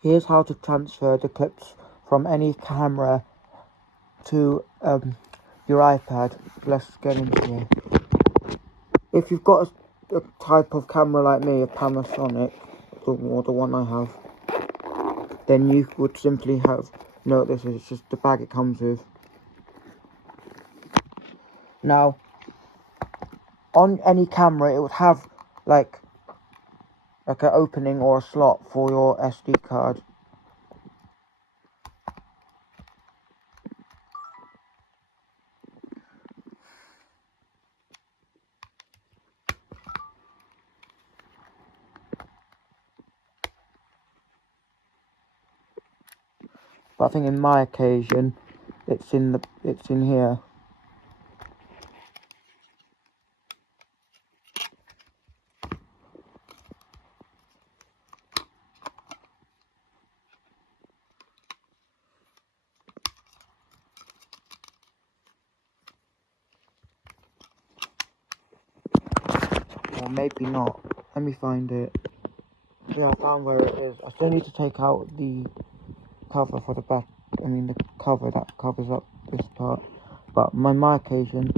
Here's how to transfer the clips from any camera to your iPad. Let's get into here. If you've got a type of camera like me, a Panasonic, or the one I have, then you would simply know what this is. It's just the bag it comes with. Now, on any camera, it would have like an opening or a slot for your SD card. But I think in my occasion, it's in here. Or maybe not. Let me find it. Yeah, I found where it is. I still need to take out the cover for the back. I mean the cover that covers up this part. But on my occasion,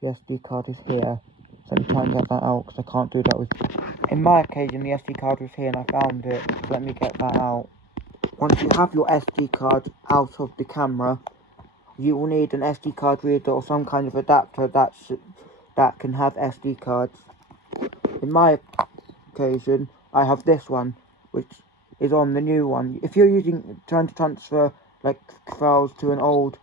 the SD card is here. So let me try and get that out because I can't do that with. In my occasion, the SD card was here and I found it. So let me get that out. Once you have your SD card out of the camera, you will need an SD card reader or some kind of adapter that can have SD cards. In my occasion, I have this one, which is on the new one. If you're trying to transfer like files to an old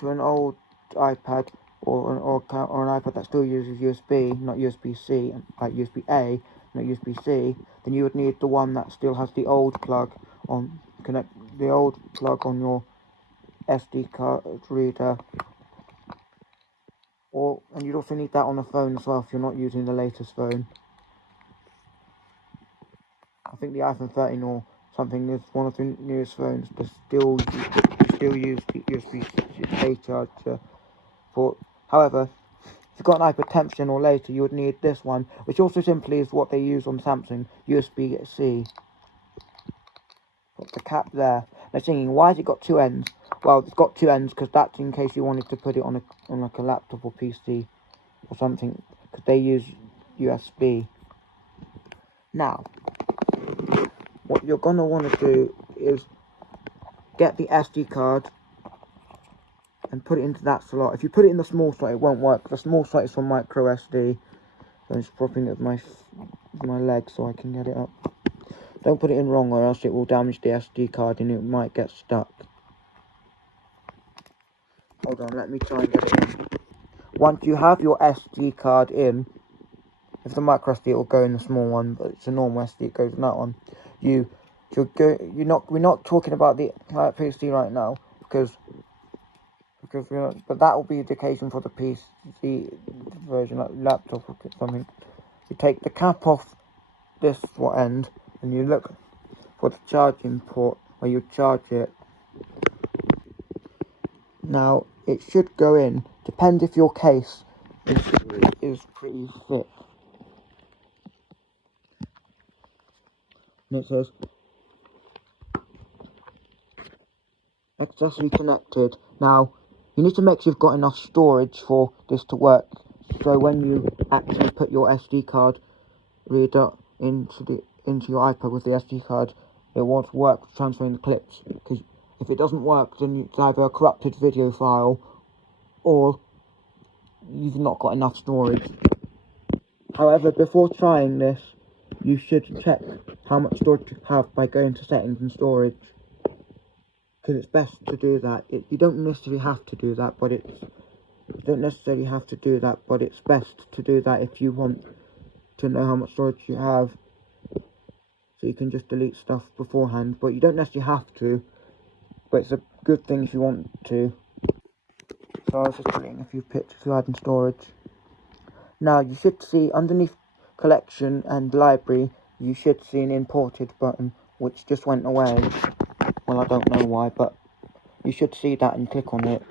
iPad or an iPad that still uses USB, not USB-C, like USB-A, not USB-C, then you would need the one that still has the old plug on your SD card reader. And you'd also need that on a phone as well if you're not using the latest phone. I think the iPhone 13 or something is one of the newest phones that still use the USB-A charger. However, if you've got an iPad 10th gen or later, you would need this one, which also simply is what they use on Samsung, USB-C. Got the cap there. Now thinking, why has it got two ends? Well, it's got two ends because that's in case you wanted to put it on like a laptop or PC or something, because they use USB. Now, what you're going to want to do is get the SD card and put it into that slot. If you put it in the small slot, it won't work. The small slot is for micro SD. So I'm just propping it with my leg so I can get it up. Don't put it in wrong or else it will damage the SD card and it might get stuck. Hold on, let me try and get it in. Once you have your SD card in, if the micro SD, it will go in the small one, but it's a normal SD, it goes in that one. We're not talking about the PC right now because but that will be the occasion for the PC version, like laptop or something. You take the cap off this end and you look for the charging port where you charge it. Now it should go in. Depends if your case is pretty thick. And it says successfully connected. Now you need to make sure you've got enough storage for this to work. So when you actually put your SD card reader into your iPad with the SD card, it won't work for transferring the clips. Because if it doesn't work, then it's either a corrupted video file or you've not got enough storage. However, before trying this, you should check how much storage you have by going to settings and storage. Because it's best to do that. You don't necessarily have to do that, but it's best to do that if you want to know how much storage you have. So you can just delete stuff beforehand, but you don't necessarily have to. But it's a good thing if you want to. So I was just deleting a few pictures to add in storage. Now you should see underneath collection and library, you should see an imported button, which just went away. Well, I don't know why, but you should see that and click on it.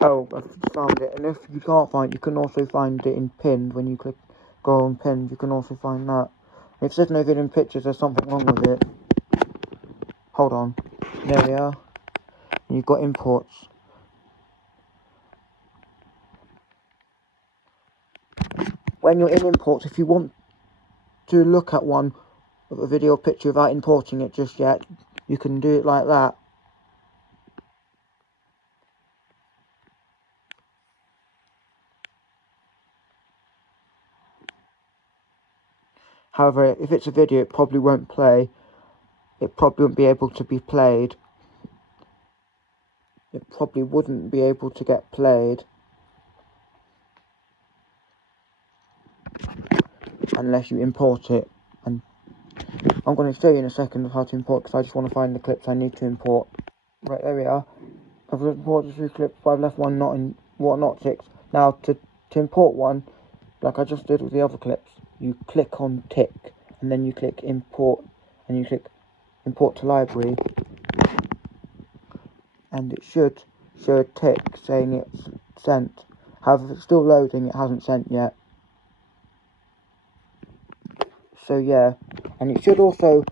Oh, I've found it. And if you can't find it, you can also find it in pinned. When you go on pinned, you can also find that. If there's no video in pictures, there's something wrong with it. hold on, there we are, and you've got imports. When you're in imports, if you want to look at one of a video or picture without importing it just yet, you can do it like that. However, if it's a video, it probably won't play. It probably won't be able to be played. It probably wouldn't be able to get played unless you import it. And I'm going to show you in a second of how to import, because I just want to find the clips I need to import. Right, there we are. I've imported 3 clips, but I've left one not 6. Now to import one, like I just did with the other clips, you click on tick, and then you click import, and you click import to library, and it should show a tick saying it's sent. However, if it's still loading, it hasn't sent yet. So yeah, and it should also,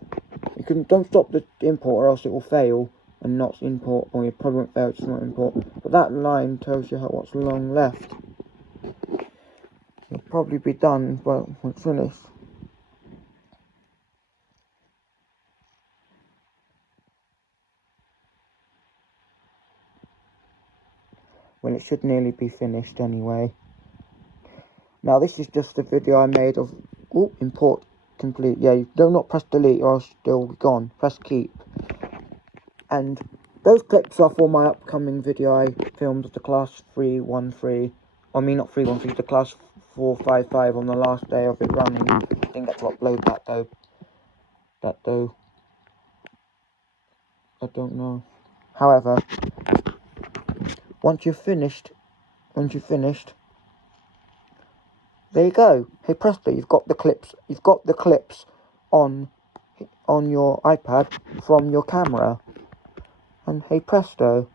don't stop the import or else it will fail and not import, or you probably won't fail, it's not import. But that line tells you what's long left. It'll probably be done when it's finished. Well, it should nearly be finished anyway. Now this is just a video I made of, import complete. Yeah, you do not press delete or else they'll be gone. Press keep. And those clips are for my upcoming video I filmed of the class 313. I mean not 313, the class 455 on the last day of it running. I didn't get to upload that though. I don't know. However, once you've finished, there you go. Hey presto, you've got the clips on your iPad from your camera. And hey presto.